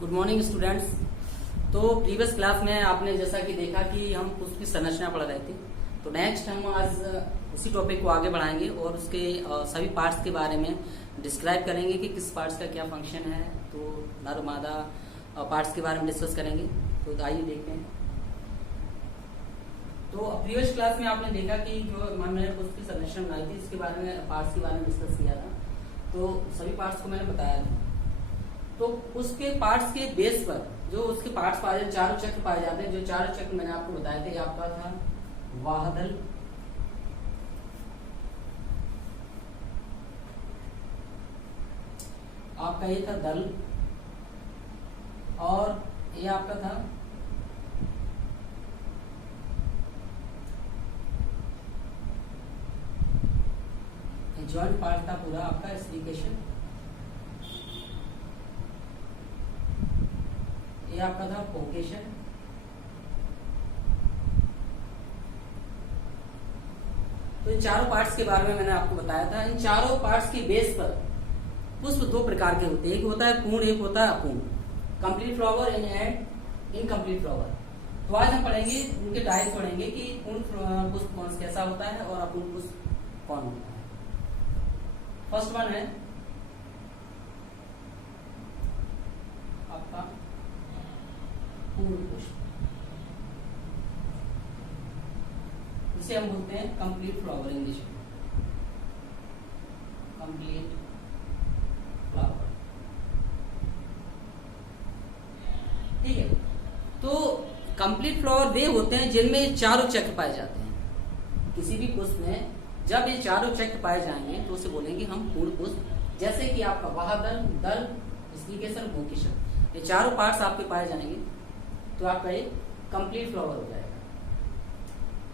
Good morning students. तो previous class में आपने जैसा कि देखा कि हम उसकी संरचना पढ़ रहे थे। तो नेक्स्ट हम आज उसी टॉपिक को आगे बढ़ाएंगे और उसके सभी पार्ट्स के बारे में डिस्क्राइब करेंगे कि किस पार्ट्स का क्या फंक्शन है। तो नर मादा पार्ट्स के बारे में डिस्कस करेंगे। तो आइए देखते हैं। तो प्रीवियस क्लास में आपने देखा कि जो मैंने उसकी संरचना बनाई थी इसके बारे में, पार्ट्स के बारे में डिस्कस किया था। तो सभी पार्ट्स को मैंने बताया था। तो उसके पार्ट्स के बेस पर जो उसके पार्ट्स पाए जाते, चारों चक्र पाए जाते हैं। जो चारों चक्र मैंने आपको बताए थे, आपका था वाहदल, आपका ये था दल, और ये आपका था जॉइंट पार्ट था पूरा आपका स्टिकेशन। ये आपका था पोकेशन। तो इन चारों पार्ट्स के बारे में मैंने आपको बताया था। इन चारों पार्ट्स के बेस पर पुष्प दो प्रकार के होते हैं, एक होता है पूर्ण, एक होता है अपूर्ण। Complete flower and incomplete flower. तो आज हम पढ़ेंगे, उनके टाइप्स पढ़ेंगे कि पूर्ण पुष्प कौन कैसा होता है और अपूर्ण पुष्प कौन होता है। फर्स्ट वन है आपका पूर्ण पुष्प, जिसे हम बोलते हैं कंप्लीट फ्लावर इंग्लिश में, कंप्लीट फ्लावर। ठीक है। तो कंप्लीट फ्लावर वे होते हैं जिनमें चारों चक्र पाए जाते हैं। किसी भी पुष्प में जब ये चारों चक्र पाए जाएंगे तो उसे बोलेंगे हम पूर्ण पुष्प। जैसे कि आपका वाहदल, दल, स्टिकेशन, पोकेशन, ये चारों पार्ट्स आपके पाए जाएंगे तो आपका ये कंप्लीट फ्लावर हो जाएगा।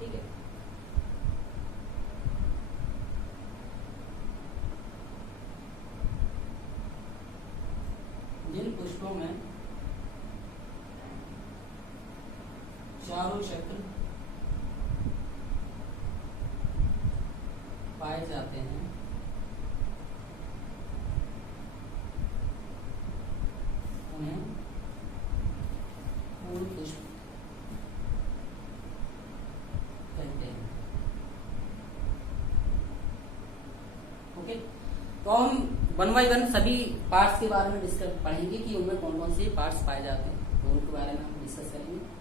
ठीक है। जिन पुष्पों में चारों चक्र पाए जाते हैं उन्हें पूर्ण पुष्प कहते हैं। ओके। तो हम वन बाई वन सभी पार्ट्स के बारे में डिस्कस पढ़ेंगे कि उनमें कौन कौन से पार्ट्स पाए जाते हैं। तो उनके बारे में हम डिस्कस करेंगे।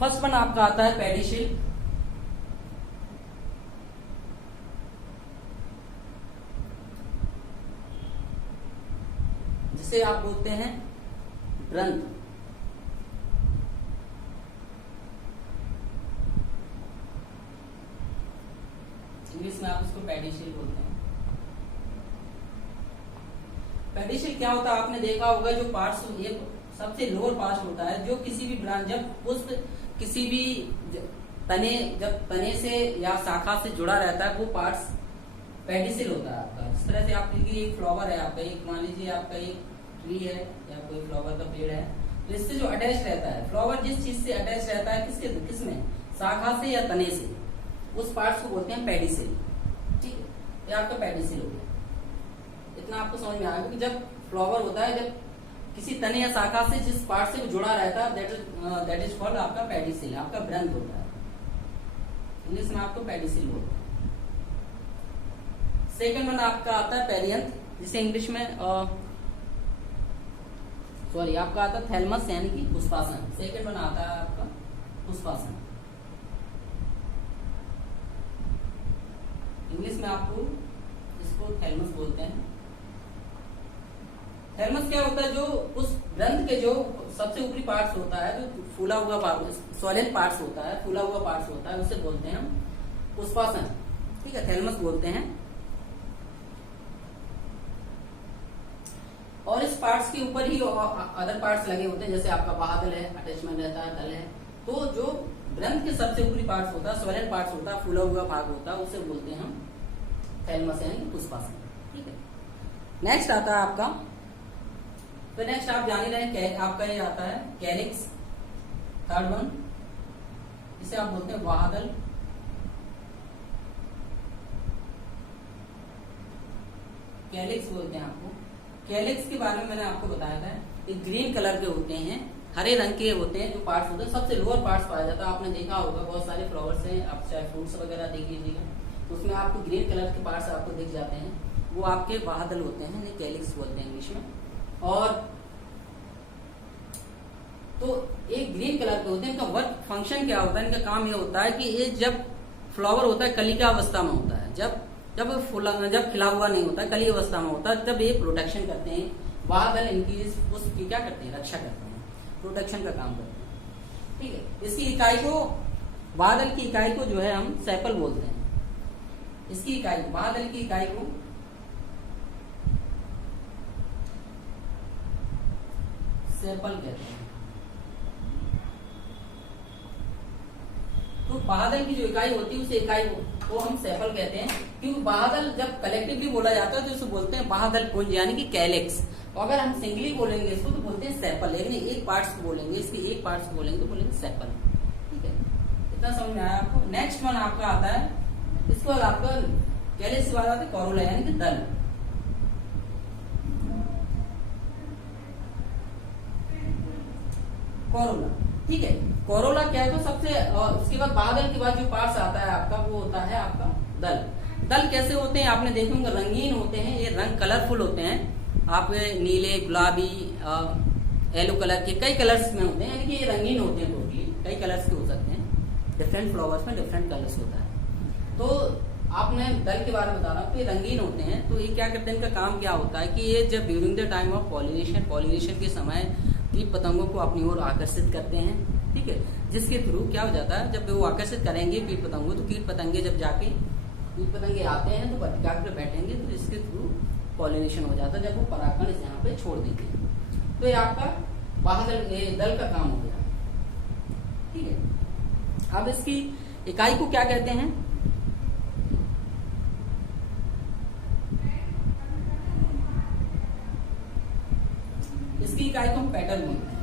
फर्स्ट वन आपका आता है पेडिसिल। जिसे आप बोलते हैं ब्रंथ। इंग्लिश में आप इसको पेडिसिल बोलते हैं। पेडिसिल क्या होता है, आपने देखा होगा जो पार्ट्स, ये सबसे लोअर पार्ट होता है जो किसी भी ब्रांच, जब पुष्प किसी भी तने, जब तने से या शाखा से जुड़ा रहता है वो पार्ट्स पेडिसिल होता है आपका। इस तरह से आप देखिए एक फ्लावर है आपका, एक मान लीजिए आपका एक ट्री है या कोई फ्लावर का पेड़ है, तो इससे जो अटैच रहता है फ्लावर, जिस चीज से अटैच रहता है किसमें, शाखा से या तने से, उस पार्ट्स को बोलते हैं पेडिसिल। ठीक है। ये आपका पेडिसिल हो गया। इतना आपको समझ में आ गया कि जब फ्लावर होता है, जब किसी तने या शाखा से जिस पार्ट से जुड़ा रहता है, दैट इज कॉल्ड आपका पेडिसिल, आपका ब्रंथ होता है। इंग्लिश में आपको पेडिसिल बोलते हैं। सेकंड वन आपका आता है पेरियंथ, जिसे इंग्लिश में आपका आता है थैलमस, यानी कि पुष्पासन। सेकंड वन आता है आपका पुष्पासन। इंग्लिश में आपको इसको थैलमस बोलते हैं। थैलमस क्या होता है, जो उस ग्रंथ के जो सबसे ऊपरी पार्ट्स होता है, जो फूला हुआ सॉलिड पार्ट्स होता है, फूला हुआ पार्ट्स होता है, उसे बोलते हैं हम पुष्पासन। ठीक है, थैलमस बोलते हैं। और इस पार्ट्स के ऊपर ही अदर पार्ट्स लगे होते हैं, जैसे आपका बादल है, अटैचमेंट रहता है, दल है, तो जो ग्रंथ के सबसे ऊपरी पार्ट होता है, स्वलन पार्ट होता है, फूला हुआ भाग होता है, उसे बोलते हैं हम थैलमस यानी पुष्पासन। ठीक है, नेक्स्ट आता है आपका, तो नेक्स्ट आप जान ही रहे आपका ये आता है कैलिक्स, थर्ड वन, इसे आप बोलते हैं बाहदल। कैलिक्स बोलते हैं आपको। कैलिक्स के बारे में मैंने आपको बताया था, ये ग्रीन कलर के होते हैं, हरे रंग के होते हैं, जो पार्ट्स होते हैं सबसे लोअर पार्ट्स पाया जाता है। आपने देखा होगा बहुत सारे फ्लावर्स हैं, आप चाहे फ्रूट्स वगैरह देख लीजिएगा, तो उसमें आपको ग्रीन कलर के पार्ट्स आपको दिख जाते हैं, वो आपके बाहदल होते हैं, ये कैलिक्स बोलते हैं इंग्लिश में। और तो एक ग्रीन कलर के होते हैं, इनका वर्क फंक्शन क्या होता है, इनका काम ये होता है कि ये जब फ्लावर होता है कलिका अवस्था में होता है, जब खिला हुआ नहीं होता, कली अवस्था में होता है, तब ये प्रोटेक्शन करते हैं। बाहदल इनकी उसकी क्या करते हैं, रक्षा करते हैं, प्रोटेक्शन का काम करते हैं। ठीक है, इसकी इकाई को, बादल की इकाई को जो है हम सेपल बोलते हैं। इसकी इकाई, बादल की इकाई को सेपल कहते हैं। तो बादल की जो इकाई होती है उस इकाई को हम सेपल कहते हैं, क्योंकि बादल जब कलेक्टिवली बोला जाता है तो इसे बोलते हैं बादल पुंज यानी कि कैलिक्स। तो अगर हम सिंगली बोलेंगे इसको तो बोलते हैं सेपल, लेकिन एक पार्ट्स को बोलेंगे, इसके एक पार्ट्स को बोलेंगे तो बोलेंगे सेपल। ठीक है, इतना समझ में आया आपको। नेक्स्ट वन आपका आता है, इसके बाद आपका कैलिक्स के बाद आता है कोरोला यानी कि दल। कोरोला, ठीक है, कोरोला क्या है, तो सबसे उसके बाद बादल के बाद जो पार्ट्स आता है आपका वो होता है आपका दल। दल कैसे होते हैं आपने देखे होंगे, रंगीन होते हैं, ये रंग कलरफुल होते हैं, आप नीले, गुलाबी, येलो कलर के कई कलर्स में होते हैं, यानी कि ये रंगीन होते हैं, टोटली कई कलर्स के हो सकते हैं, डिफरेंट फ्लावर्स में डिफरेंट कलर्स होता है। तो आपने दल के बारे में बता रहा हूँ, तो ये रंगीन होते हैं, तो ये क्या करते हैं, इनका काम क्या होता है कि ये जब during the time of pollination के समय कीट पतंगों को अपनी ओर आकर्षित करते हैं। ठीक है, जिसके थ्रू क्या हो जाता है, जब वो आकर्षित करेंगे कीट पतंगों, तो कीट पतंगे जब जाके कीट पतंगे आते हैं तो पत्रिका पे बैठेंगे, तो इसके थ्रू पॉलिनेशन हो जाता है, जब वो परागकण इस यहाँ पे छोड़ देंगे। तो ये आपका बाहदल दल का काम हो गया। ठीक है, अब इसकी इकाई को क्या कहते हैं, इसकी इकाई को हम पेटल बोलते हैं।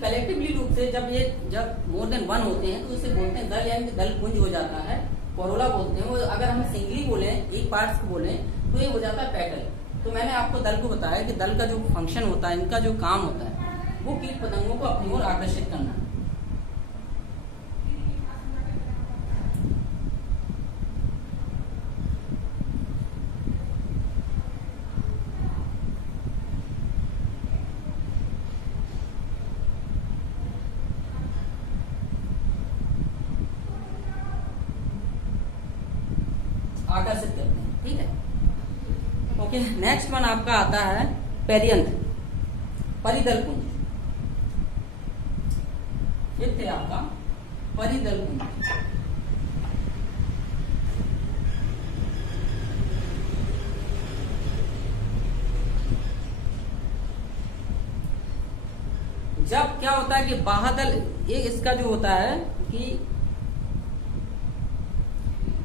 कलेक्टिवली रूप से जब मोर देन वन होते हैं तो इसे बोलते हैं दल, यानी कि दल पुंज हो जाता है, कोरोला बोलते हैं। वो अगर हम सिंगली बोले, एक पार्ट्स को बोले, तो ये हो जाता है पेटल। तो मैंने आपको दल को बताया कि दल का जो फंक्शन होता है, इनका जो काम होता है, वो कीट पतंगों को अपनी ओर आकर्षित करना है। आकर्षित करते हैं। ठीक है, ओके। नेक्स्ट वन आपका आता है पेरियंथ, परिदल पुंज। ये थे आपका परिदल पुंज। जब क्या होता है कि बाहदल, ये इसका जो होता है कि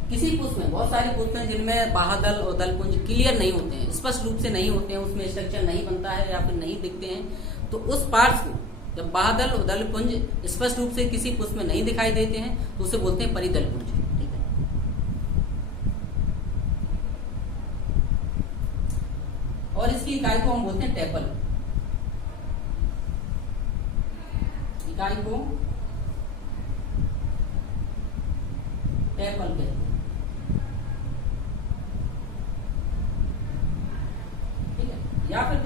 किसी पुष्प में, बहुत सारे पुष्प हैं जिनमें बाहदल और दलपुंज क्लियर नहीं होते हैं, स्पष्ट रूप से नहीं होते हैं, उसमें स्ट्रक्चर नहीं बनता है या फिर नहीं दिखते हैं। तो उस पार्ट्स को जब बाहदल और दलपुंज स्पष्ट रूप से किसी पुष्प में नहीं दिखाई देते हैं तो उसे बोलते हैं परिदलपुंज। ठीक है, और इसकी इकाई को हम बोलते हैं टेपल। इकाई को टेपल कहते हैं। या फिर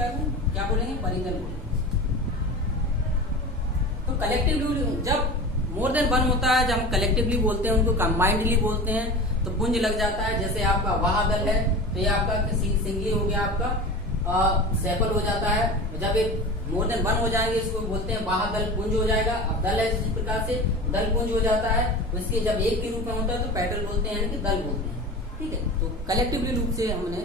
क्या बोलेंगे, परिदल बोलेंगे। तो कलेक्टिवली जब मोर देन वन होता है, जब हम कलेक्टिवली बोलते हैं, उनको कंबाइंडली बोलते हैं, तो पुंज लग जाता है। जैसे आपका बाहदल है तो ये आपका सिंगली हो गया, आपका सेपल हो जाता है। जब ये मोर देन वन हो जाएंगे इसको बोलते हैं बाहदल पुंज हो जाएगा। अब दल है, जिस प्रकार से दल पुंज हो जाता है, तो इसके जब एक के रूप में होता है तो पेटल बोलते हैं, यानी कि दल बोलते हैं। ठीक है। तो कलेक्टिवली रूप से हमने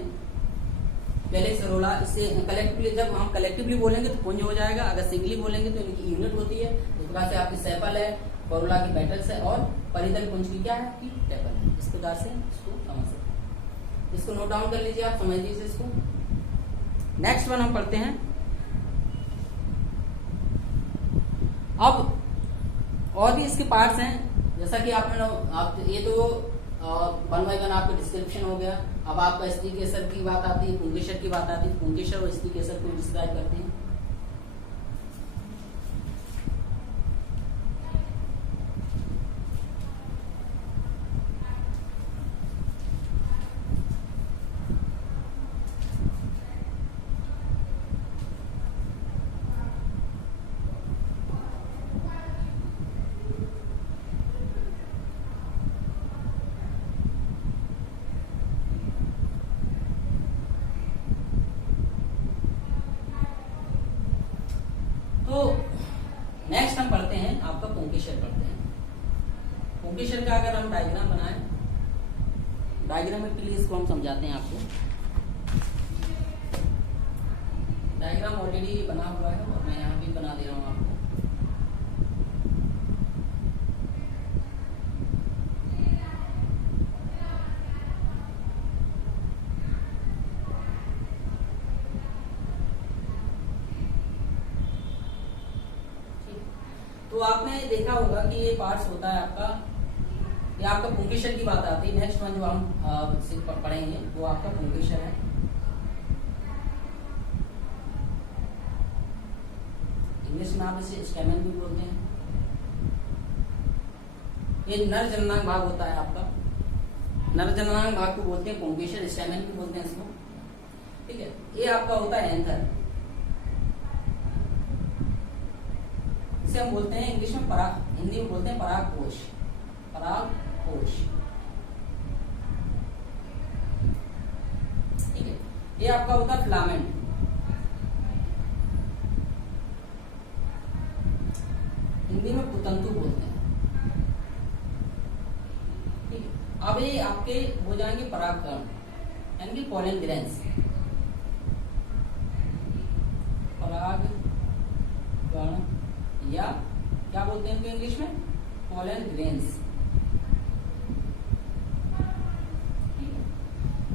पहले सरोला, इससे कलेक्टिवली, जब हम कलेक्टिवली बोलेंगे तो पुंज हो जाएगा, अगर सिंगली बोलेंगे तो इनकी यूनिट होती है। इस प्रकार से आपकी सेपल है, कोरोला की पेटल्स है, और परिधल पुंज की क्या है कि टेपल है। इस प्रकार से इसको समझ सकते हैं। इसको नोट डाउन कर लीजिए, आप समझ लीजिए इसको। नेक्स्ट वन हम पढ़ते हैं। अब और भी इसके पार्ट्स हैं, जैसा कि आप ये तो 1 बाय 1 आपका डिस्क्रिप्शन हो गया। अब आपका स्त्री केसर की बात आती है, पुंकेसर की बात आती है। पुंकेसर और स्त्री केसर को डिस्क्राइब करते हैं। तो नेक्स्ट हम पढ़ते हैं आपका पुंकेसर पढ़ते हैं। पुंकेसर का अगर हम डायग्राम बनाएं, डायग्राम में प्लीज इसको हम समझाते हैं आपको। डायग्राम ऑलरेडी बना हुआ है और मैं यहाँ भी बना दे रहा हूँ आपको। तो आपने देखा होगा कि ये पार्ट्स होता है आपका, ये आपका पुंकेसर की बात आती है। नेक्स्ट वन जो हम पढ़ेंगे वो आपका पुंकेसर है। इंग्लिश में आप इसे स्टेमन भी बोलते हैं। ये नर जननांग भाग होता है आपका, नर जननांग भाग को बोलते हैं पुंकेसर, स्टेमन भी बोलते हैं इसको, ठीक है। ये आपका होता है एंथर, इसे हम बोलते हैं इंग्लिश में हिंदी में बोलते हैं परागकोश, परागकोश, ठीक है। ये आपका होता है फिलामेंट, हिंदी में पुतंतु बोलते हैं, ठीक है। अब ये आपके हो जाएंगे परागकण, यानी कि पॉलन ग्रेन्स, परागकण, या क्या बोलते हैं इनको इंग्लिश में, पॉलन ग्रेन्स।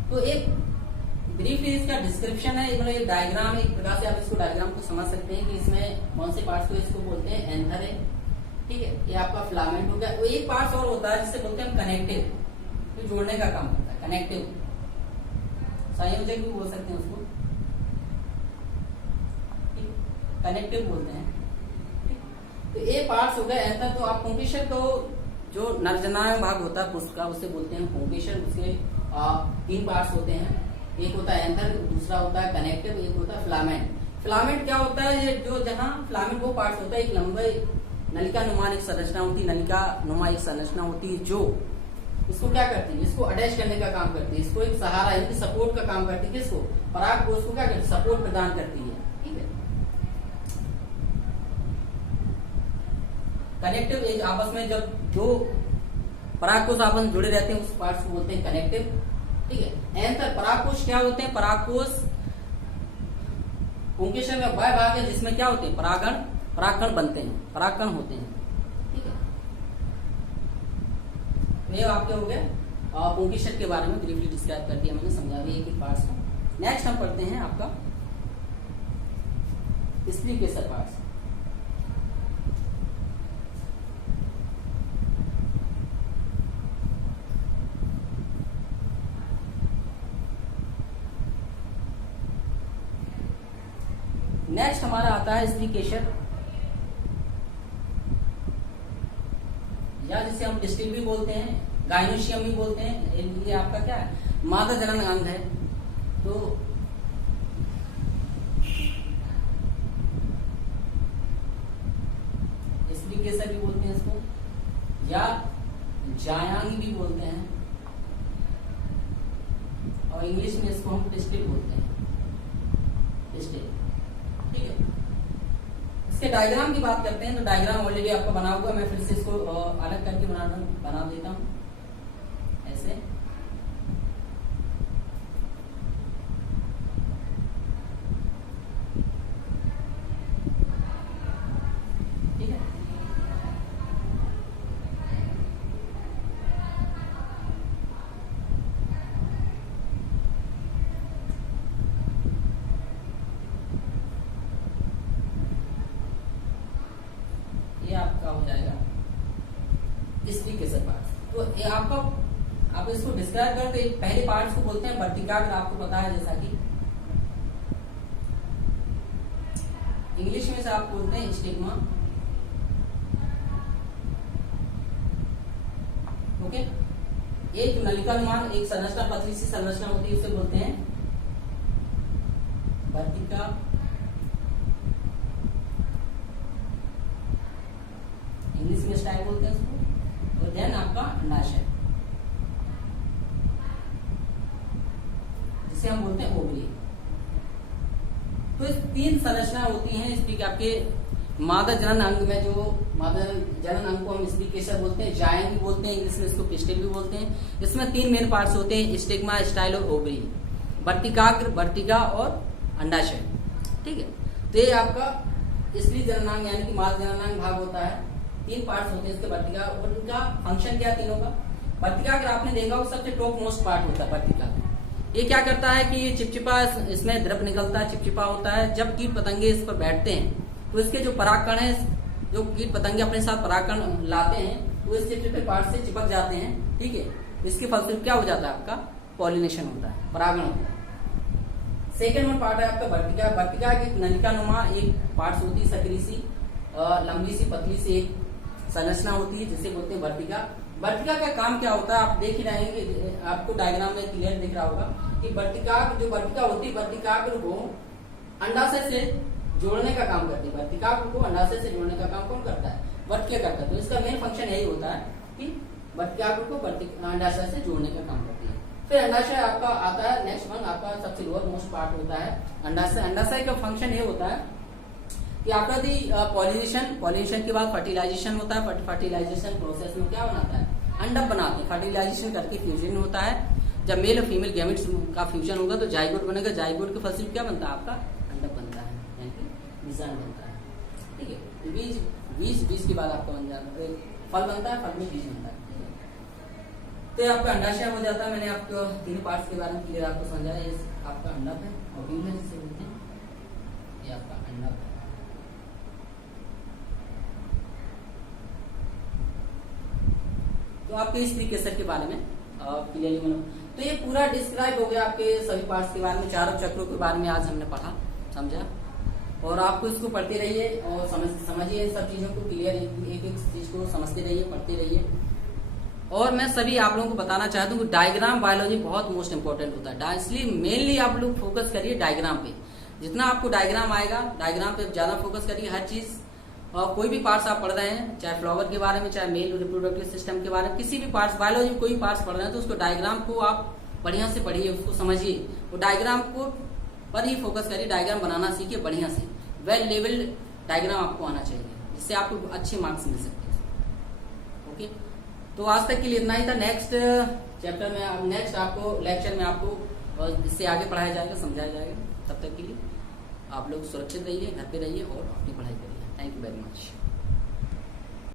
तो एक ब्रीफली इसका डिस्क्रिप्शन है, मतलब एक डायग्राम, एक प्रकार से आप इसको डायग्राम को समझ सकते हैं कि इसमें कौन से पार्ट्स को इसको बोलते हैं। एंथर है, ठीक है। ये आपका फिलामेंट हो गया। वो एक पार्ट और होता है जिसे बोलते हैं कनेक्टिव, जो जोड़ने का काम करता है, कनेक्टिव, संयोजक भी बोल सकते हैं उसको, कनेक्टिव बोलते हैं। तो ये पार्ट्स हो गए एंथर। तो आप पुंकेसर को जो नरजनांग भाग होता है पुष्प का, उससे बोलते हैं पुंकेसर। उसके 3 पार्ट्स होते हैं, एक होता है एंथर, दूसरा होता है कनेक्टिव, एक होता है फिलामेंट। फिलामेंट क्या होता है, ये जो जहाँ फिलामेंट वो पार्ट्स होता है, एक लंबे नलिका नुमान एक संरचना होती है, नलिका नुमा एक संरचना होती है, जो इसको क्या करती है, इसको अटैच करने का काम करती है, इसको एक सहारा यानी सपोर्ट का काम करती है। किसको, परागकोश को क्या करती है, सपोर्ट प्रदान करती है, ठीक है। कनेक्टिव एज आपस में जब दो परागकोश आपस में जुड़े रहते हैं उस पार्ट्स को बोलते हैं कनेक्टिव, ठीक है। एंथर, परागकोश क्या होते हैं, परागकोश पुंकेसर में वह भाग है जिसमें क्या होते हैं, परागकण बनते हैं, परागकण होते हैं, ठीक है। ये आपके हो गया पुंकेसर के बारे में ब्रीफली डिस्क्राइब कर दिया मैंने, समझा भी एक पार्ट्स को। नेक्स्ट हम पढ़ते हैं आपका स्त्री केसर पार्ट्स। नेक्स्ट हमारा आता है स्त्री केसर, या जिसे हम डिस्टिल भी बोलते हैं, गाइनोशियम भी बोलते हैं। ये आपका क्या है, मादा जनन अंग है। तो स्त्री केसर भी बोलते हैं इसको, या जायांगी भी बोलते हैं, और इंग्लिश में इसको हम डिस्टिल बोलते हैं, डिस्टिल, ठीक है। इसके डायग्राम की बात करते हैं। तो डायग्राम ऑलरेडी आपको बना हुआ, मैं फिर से इसको अलग करके बना देता हूं ऐसे। ये आपका आप इसको डिस्क्राइब करो तो पहले पार्ट्स को बोलते हैं वर्टिकाग्र, आपको पता है, जैसा कि इंग्लिश में से आप बोलते हैं स्टिग्मा। ओके, एक नलिकानुमान एक संरचना, पतली सी संरचना होती है, उसे बोलते हैं वर्टिका। इंग्लिश में स्टाइल बोलते हैं उसको। और देन आपका अंडाशय, जिसे हम बोलते हैं ओवरी। तो इस 3 संरचना होती हैं स्त्री के। आपके मादा जनन अंग में, जो मादा जनन अंग को हम स्त्री केसर बोलते हैं, जायन भी बोलते हैं, इंग्लिश में इसको पिस्टिल भी बोलते हैं। इसमें 3 मेन पार्ट्स होते हैं, स्टिग्मा, स्टाइल और ओवरी, वर्टिकाग्र, वर्टिका और अंडाशय। ठीक है, तो ये आपका स्त्री जननांग यानी कि मादा जननांग भाग होता है। 3 पार्ट्स होते हैं इसके वर्टिका, और उनका फंक्शन क्या तीनों का। वर्टिकाग्र आपने देखा वो सबसे टॉप मोस्ट पार्ट होता है वर्टिकाग्र। ये क्या करता है कि ये चिपचिपा, इसमें द्रव निकलता है, चिपचिपा होता है। जब कीट पतंगे इस पर बैठते हैं तो इसके जो परागकण है, जो कीट पतंगे अपने साथ परागकण लाते हैं, वो इस चिपचिपे पार्ट से चिपक जाते हैं। ठीक है, इसके फलस्वरूप क्या हो जाता है, आपका पॉलिनेशन होता है, परागण होता है। सेकेंड वन पार्ट है आपका वर्टिका। वर्टिका एक नलिकानुमा एक पार्ट होती है, सकरी सी, लंबी सी, पतली सी एक संरचना होती है, जिसे बोलते हैं वर्टिका। वर्टिका का काम क्या होता है, आप देख ही रहेंगे, आपको डायग्राम में क्लियर दिख रहा होगा कि वर्टिका जो वर्टिका होती है, वर्टिकाग्र को अंडाशय से जोड़ने का काम करती है। वर्टिकाग्र को अंडाशय से जोड़ने का काम कौन करता है, वर्टिका करता है। तो इसका मेन फंक्शन यही होता है कि वर्टिकाग्र को अंडाशय से जोड़ने का काम करती है। फिर अंडाशय आपका आता है, नेक्स्ट वन आपका सबसे लोअर मोस्ट पार्ट होता है अंडाशय। अंडाशय का फंक्शन ये होता है कि आपका पॉलिनेशन के बाद फर्टिलाइजेशन होता है। फर्टिलाइजेशन प्रोसेस में क्या बनाता है, अंडक बनाते हैं। फर्टिलाइजेशन करके फ्यूजन होता है। जब मेल और फीमेल गैमेट्स का फ्यूजन होगा तो जाइगोट बनेगा। जाइगोट के फलस्वरूप क्या बनता है, आपका अंडक बनता है, यानी कि बीजाणु बनता है। ठीक है, बीज के बाद आपका बन जाता है, फल बनता है, फल में बीज बनता है। तो आपका अंडाशय हो जाता है। मैंने आपको 3 पार्ट्स के बारे में क्लियर आपको समझाया। ये आपका अंडक है, ओव्यूल है जिसे बोलते हैं, ये आपका अंडक है। तो आपके स्त्री केसर के बारे में क्लियरली मालूम। तो ये पूरा डिस्क्राइब हो गया आपके सभी पार्ट्स के बारे में, चारों चक्रों के बारे में आज हमने पढ़ा, समझा। और आपको इसको पढ़ते रहिए और समझिए इन सब चीजों को क्लियर, एक एक चीज को समझते रहिए, पढ़ते रहिए। और मैं सभी आप लोगों को बताना चाहता हूँ कि डायग्राम बायोलॉजी बहुत मोस्ट इंपोर्टेंट होता है, इसलिए मेनली आप लोग फोकस करिए डायग्राम पे। जितना आपको डायग्राम आएगा, डायग्राम पे ज्यादा फोकस करिए। हर चीज कोई भी पार्ट्स आप पढ़ रहे हैं, चाहे फ्लावर के बारे में, चाहे मेल रिप्रोडक्टिव सिस्टम के बारे में, किसी भी पार्ट्स, बायोलॉजी में कोई भी पार्ट्स पढ़ रहे हैं तो उसको डायग्राम को आप बढ़िया से पढ़िए, उसको समझिए। वो डायग्राम को पर ही फोकस करिए, डायग्राम बनाना सीखिए बढ़िया से। वेल लेवल डायग्राम आपको आना चाहिए, जिससे आपको अच्छे मार्क्स मिल सकते हैं। ओके, तो आज तक के लिए इतना ही था। नेक्स्ट चैप्टर में, नेक्स्ट आपको लेक्चर में आपको इससे आगे पढ़ाया जाएगा, समझाया जाएगा। तब तक के लिए आप लोग सुरक्षित रहिए, घर पे रहिए और अपनी पढ़ाई करिए। Thank you very much.